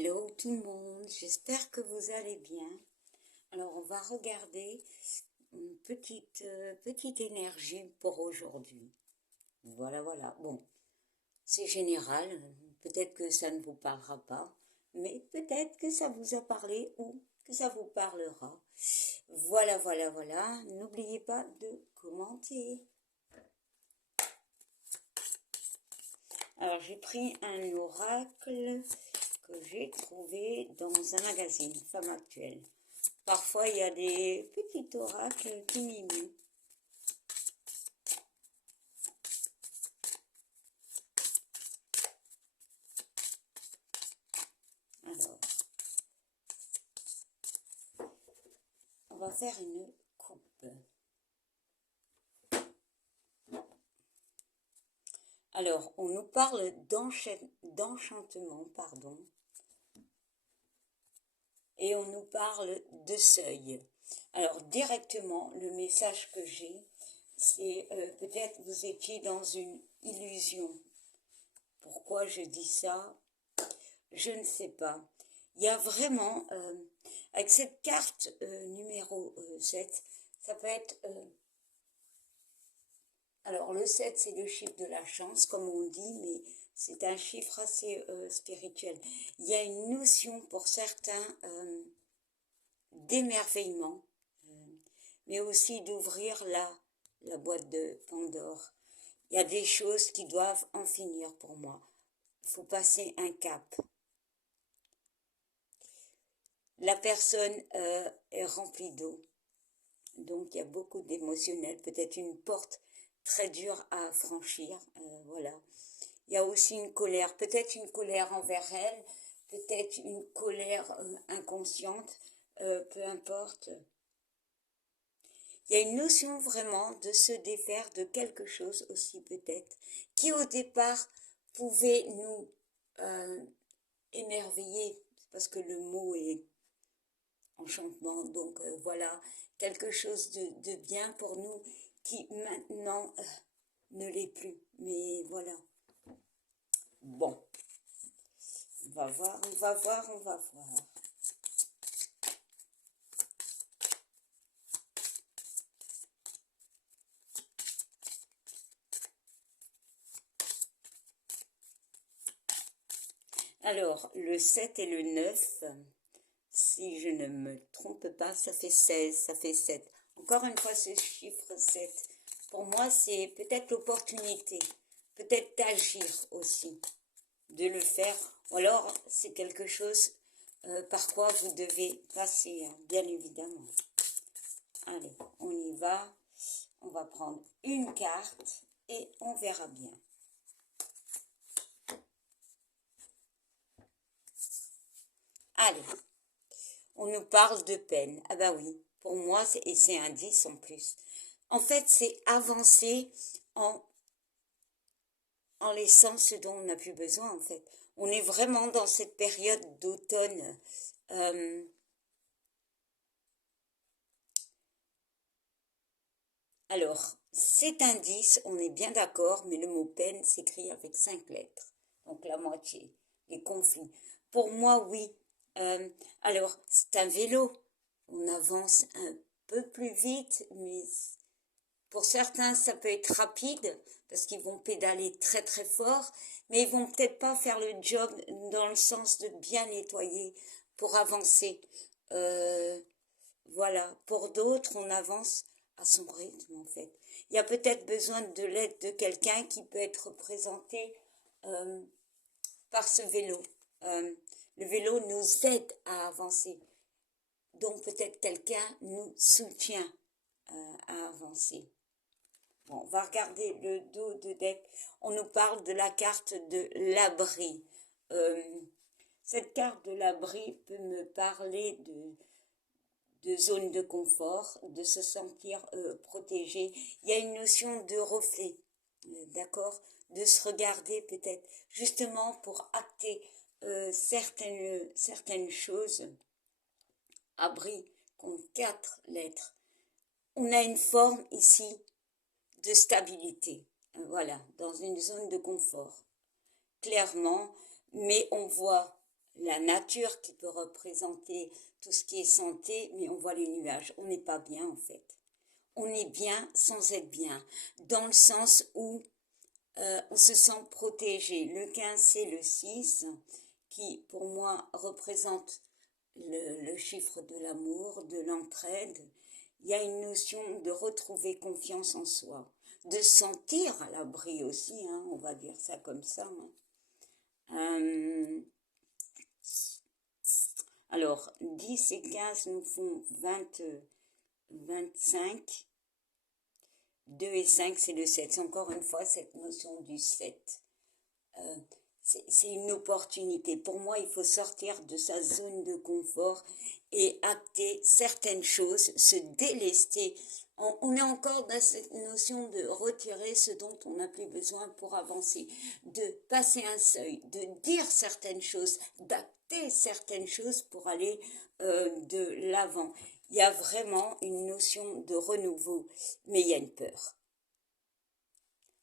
Hello tout le monde, j'espère que vous allez bien. Alors on va regarder une petite énergie pour aujourd'hui. Voilà. Bon, c'est général, peut-être que ça ne vous parlera pas, mais peut-être que ça vous a parlé ou que ça vous parlera. Voilà. N'oubliez pas de commenter. Alors j'ai pris un oracle que j'ai trouvé dans un magazine Femme Actuelle. Parfois il y a des petits oracles qui miment. Alors, on va faire une coupe. Alors, on nous parle d'enchantement, pardon, et on nous parle de seuil. Alors, directement, le message que j'ai, c'est peut-être vous étiez dans une illusion. Pourquoi je dis ça? Je ne sais pas. Il y a vraiment, avec cette carte numéro 7, ça peut être... alors le 7 c'est le chiffre de la chance, comme on dit, mais c'est un chiffre assez spirituel. Il y a une notion pour certains d'émerveillement, mais aussi d'ouvrir la boîte de Pandore. Il y a des choses qui doivent en finir pour moi. Il faut passer un cap. La personne est remplie d'eau, donc il y a beaucoup d'émotionnel, peut-être une porte très dure à franchir, voilà. Il y a aussi une colère, peut-être une colère envers elle, peut-être une colère inconsciente, peu importe. Il y a une notion vraiment de se défaire de quelque chose aussi peut-être, qui au départ pouvait nous émerveiller, parce que le mot est enchantement, donc voilà, quelque chose de bien pour nous qui maintenant ne l'est plus, mais voilà. Bon, on va voir. Alors, le 7 et le 9, si je ne me trompe pas, ça fait 16, ça fait 7. Encore une fois, ce chiffre 7, pour moi, c'est peut-être l'opportunité, peut-être d'agir aussi, de le faire. Ou alors, c'est quelque chose par quoi vous devez passer, hein, bien évidemment. Allez, on y va. On va prendre une carte et on verra bien. Allez, on nous parle de peine. Ah bah oui, pour moi, c'est un 10 en plus. En fait, c'est avancer en laissant ce dont on n'a plus besoin, en fait. On est vraiment dans cette période d'automne. Alors, c'est un 10, on est bien d'accord, mais le mot peine s'écrit avec 5 lettres. Donc la moitié, les conflits. Pour moi, oui. Alors, c'est un vélo. On avance un peu plus vite, mais pour certains, ça peut être rapide, parce qu'ils vont pédaler très très fort, mais ils vont peut-être pas faire le job dans le sens de bien nettoyer pour avancer. Voilà. Pour d'autres, on avance à son rythme, en fait. Il y a peut-être besoin de l'aide de quelqu'un qui peut être représenté par ce vélo. Le vélo nous aide à avancer. Donc peut-être quelqu'un nous soutient à avancer. Bon, on va regarder le dos de deck. On nous parle de la carte de l'abri. Cette carte de l'abri peut me parler de zone de confort, de se sentir protégé. Il y a une notion de reflet, d'accord, de se regarder peut-être, justement pour acter certaines choses. Abri, compte 4 lettres. On a une forme ici de stabilité, voilà, dans une zone de confort, clairement, mais on voit la nature qui peut représenter tout ce qui est santé, mais on voit les nuages. On n'est pas bien en fait. On est bien sans être bien, dans le sens où on se sent protégé. Le 15, c'est le 6, qui pour moi représente le chiffre de l'amour, de l'entraide. Il y a une notion de retrouver confiance en soi, de sentir à l'abri aussi, hein, on va dire ça comme ça. Hein. Alors, 10 et 15 nous font 25. 2 et 5, c'est le 7. C'est encore une fois cette notion du 7. C'est une opportunité. Pour moi, il faut sortir de sa zone de confort et acter certaines choses, se délester. On est encore dans cette notion de retirer ce dont on n'a plus besoin pour avancer, de passer un seuil, de dire certaines choses, d'acter certaines choses pour aller de l'avant. Il y a vraiment une notion de renouveau, mais il y a une peur.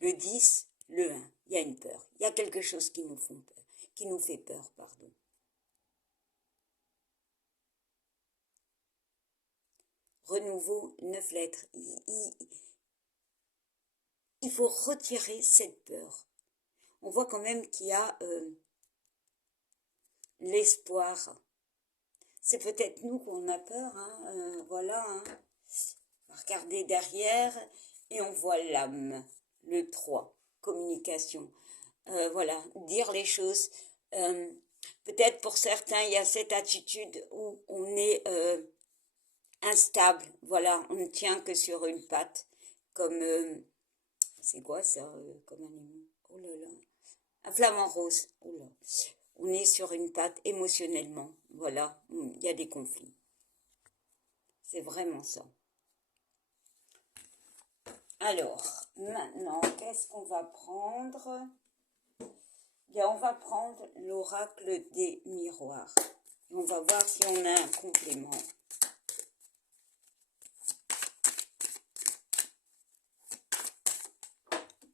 Le 10, le 1, il y a une peur. Il y a quelque chose qui nous fait peur, pardon. Renouveau, 9 lettres. Il faut retirer cette peur. On voit quand même qu'il y a l'espoir. C'est peut-être nous qu'on a peur, hein, voilà. Hein. On va regarder derrière et on voit l'âme, le 3, communication. Voilà, dire les choses. Peut-être pour certains, il y a cette attitude où on est instable. Voilà, on ne tient que sur une patte. Comme, c'est quoi ça, comme animal? Oh là là. Un flamant rose. Oh là. On est sur une patte émotionnellement. Voilà, il y a des conflits. C'est vraiment ça. Alors, maintenant, qu'est-ce qu'on va prendre? Bien, on va prendre l'oracle des miroirs. On va voir si on a un complément.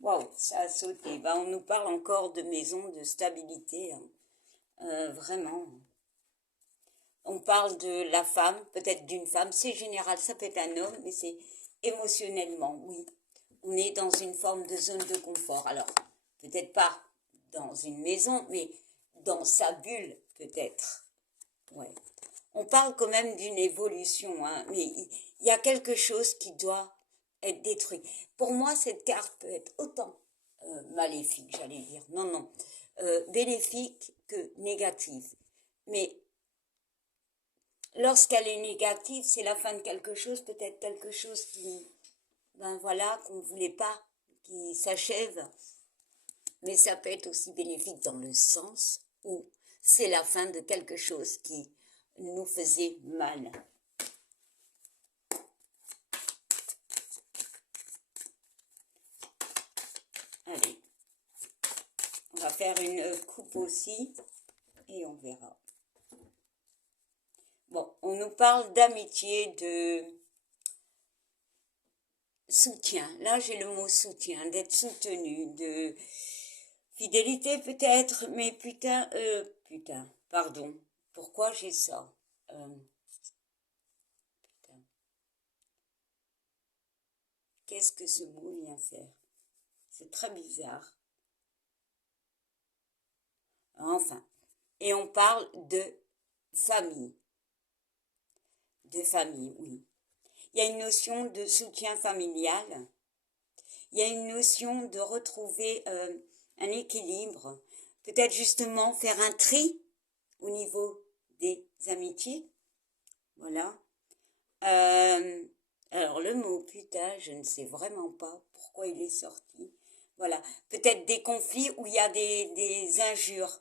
Waouh, ça a sauté. Ben, on nous parle encore de maison, de stabilité. Hein. Vraiment. On parle de la femme, peut-être d'une femme. C'est général, ça peut être un homme, mais c'est émotionnellement, oui. On est dans une forme de zone de confort. Alors, peut-être pas dans une maison, mais dans sa bulle, peut-être. Ouais. On parle quand même d'une évolution, hein, mais il y a quelque chose qui doit être détruit. Pour moi, cette carte peut être autant maléfique, j'allais dire. Non, non. Bénéfique que négative. Mais lorsqu'elle est négative, c'est la fin de quelque chose, peut-être quelque chose qui, ben voilà, qu'on ne voulait pas, qui s'achève. Mais ça peut être aussi bénéfique dans le sens où c'est la fin de quelque chose qui nous faisait mal. Allez, on va faire une coupe aussi et on verra. Bon, on nous parle d'amitié, de soutien. Là, j'ai le mot soutien, d'être soutenu, de fidélité peut-être, mais putain, pardon. Pourquoi j'ai ça? Putain. Qu'est-ce que ce mot vient faire? C'est très bizarre. Enfin. Et on parle de famille. De famille, oui. Il y a une notion de soutien familial. Il y a une notion de retrouver un équilibre. Peut-être justement faire un tri au niveau des amitiés. Voilà. Alors le mot putain, je ne sais vraiment pas pourquoi il est sorti. Voilà. Peut-être des conflits où il y a des injures.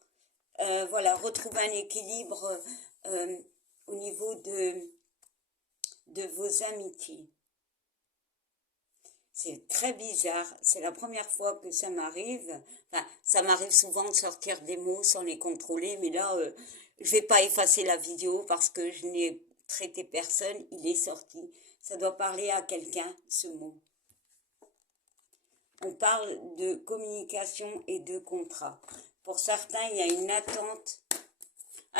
Voilà, retrouver un équilibre au niveau de vos amitiés. C'est très bizarre, c'est la première fois que ça m'arrive. Enfin, ça m'arrive souvent de sortir des mots sans les contrôler, mais là, je vais pas effacer la vidéo parce que je n'ai traité personne, il est sorti. Ça doit parler à quelqu'un, ce mot. On parle de communication et de contrat. Pour certains, il y a une attente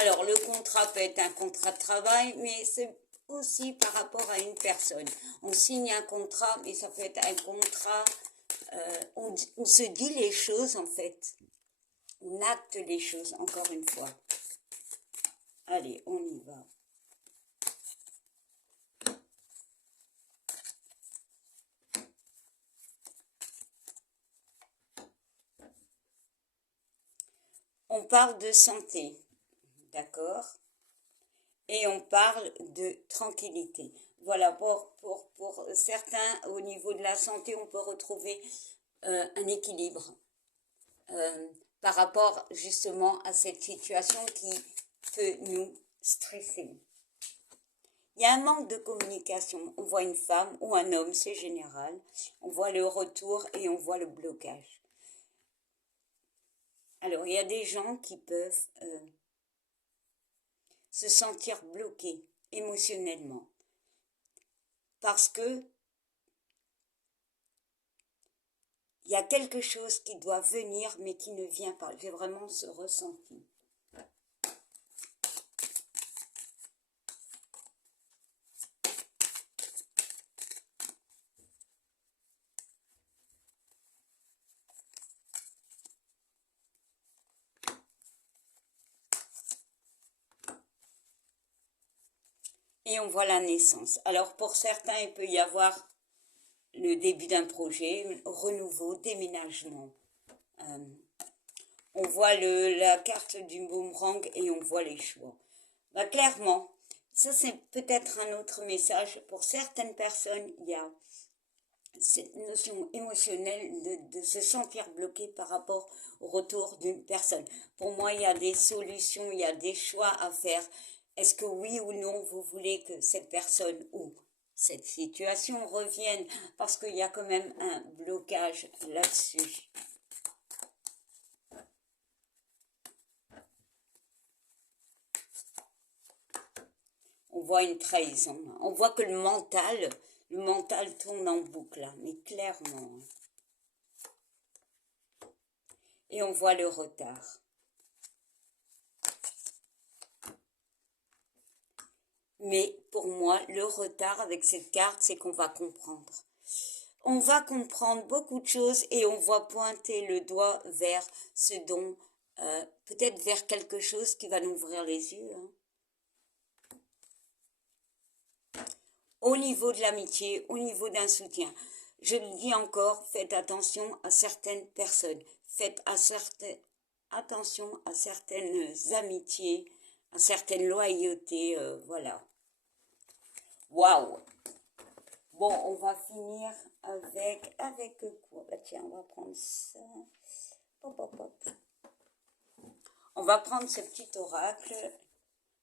Alors, le contrat peut être un contrat de travail, mais c'est aussi par rapport à une personne. On signe un contrat, mais ça peut être un contrat, on se dit les choses en fait. On acte les choses, encore une fois. Allez, on y va. On parle de santé, d'accord? Et on parle de tranquillité. Voilà, pour certains, au niveau de la santé, on peut retrouver un équilibre par rapport justement à cette situation qui peut nous stresser. Il y a un manque de communication. On voit une femme ou un homme, c'est général. On voit le retour et on voit le blocage. Alors, il y a des gens qui peuvent se sentir bloqués émotionnellement parce que il y a quelque chose qui doit venir mais qui ne vient pas. J'ai vraiment ce ressenti. Et on voit la naissance. Alors pour certains, il peut y avoir le début d'un projet, renouveau, déménagement. On voit la carte du boomerang et on voit les choix. Bah, clairement, ça c'est peut-être un autre message. Pour certaines personnes, il y a cette notion émotionnelle de se sentir bloqué par rapport au retour d'une personne. Pour moi, il y a des solutions, il y a des choix à faire. Est-ce que oui ou non, vous voulez que cette personne ou cette situation revienne? Parce qu'il y a quand même un blocage là-dessus. On voit une trahison. On voit que le mental tourne en boucle, là, mais clairement. Et on voit le retard. Mais pour moi, le retard avec cette carte, c'est qu'on va comprendre. On va comprendre beaucoup de choses et on va pointer le doigt vers ce dont, peut-être vers quelque chose qui va nous ouvrir les yeux. Hein. Au niveau de l'amitié, au niveau d'un soutien. Je le dis encore, faites attention à certaines personnes. Faites attention à certaines amitiés, à certaines loyautés, voilà. Waouh! Bon, on va finir avec quoi? Bah tiens, on va prendre ça. Hop, hop, hop. On va prendre ce petit oracle,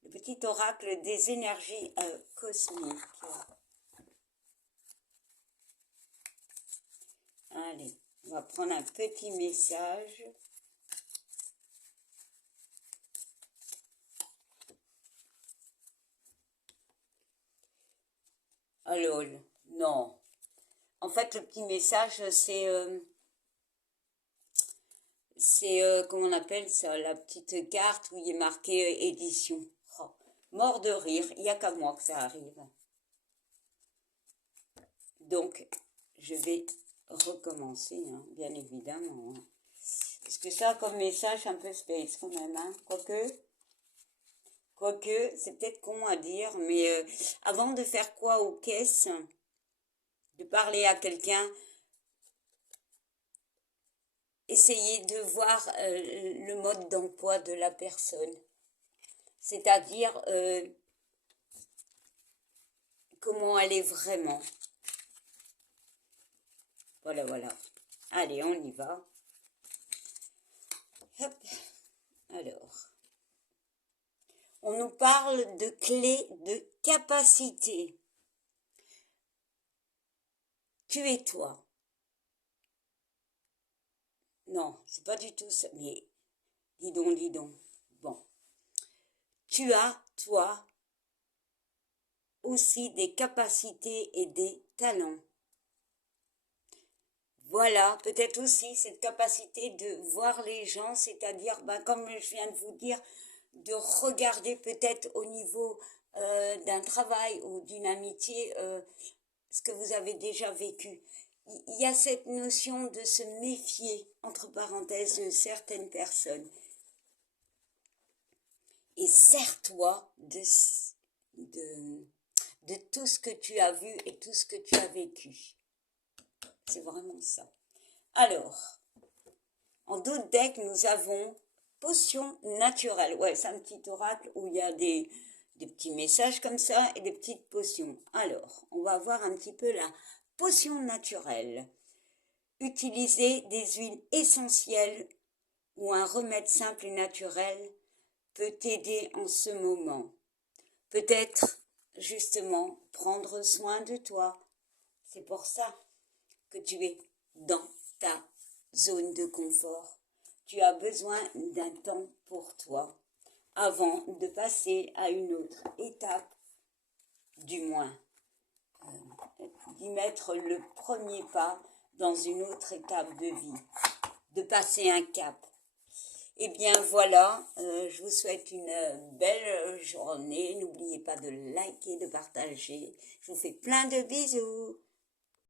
le petit oracle des énergies cosmiques. Allez, on va prendre un petit message. Alors, non. En fait, le petit message, comment on appelle ça, la petite carte où il est marqué édition. Oh, mort de rire, il n'y a qu'à moi que ça arrive. Donc, je vais recommencer, hein, bien évidemment. Hein. Parce que ça, comme message, un peu space quand même. Hein. Quoique, c'est peut-être con à dire, mais avant de faire quoi aux caisses, de parler à quelqu'un, essayez de voir le mode d'emploi de la personne. C'est-à-dire comment elle est vraiment. Voilà, voilà. Allez, on y va. Hop. Alors, on nous parle de clés de capacité. Tu es toi. Non, c'est pas du tout ça. Mais dis donc, dis donc. Bon. Tu as, toi, aussi des capacités et des talents. Voilà, peut-être aussi cette capacité de voir les gens, c'est-à-dire, ben, comme je viens de vous dire, de regarder peut-être au niveau d'un travail ou d'une amitié ce que vous avez déjà vécu. Il y a cette notion de se méfier, entre parenthèses, de certaines personnes. Et sers-toi de tout ce que tu as vu et tout ce que tu as vécu. C'est vraiment ça. Alors, en d'autres decks, nous avons potion naturelle. Ouais, c'est un petit oracle où il y a des petits messages comme ça et des petites potions. Alors, on va voir un petit peu la potion naturelle. Utiliser des huiles essentielles ou un remède simple et naturel peut t'aider en ce moment. Peut-être, justement, prendre soin de toi. C'est pour ça que tu es dans ta zone de confort. Tu as besoin d'un temps pour toi avant de passer à une autre étape, du moins, d'y mettre le premier pas dans une autre étape de vie, de passer un cap. Eh bien voilà, je vous souhaite une belle journée. N'oubliez pas de liker, de partager. Je vous fais plein de bisous.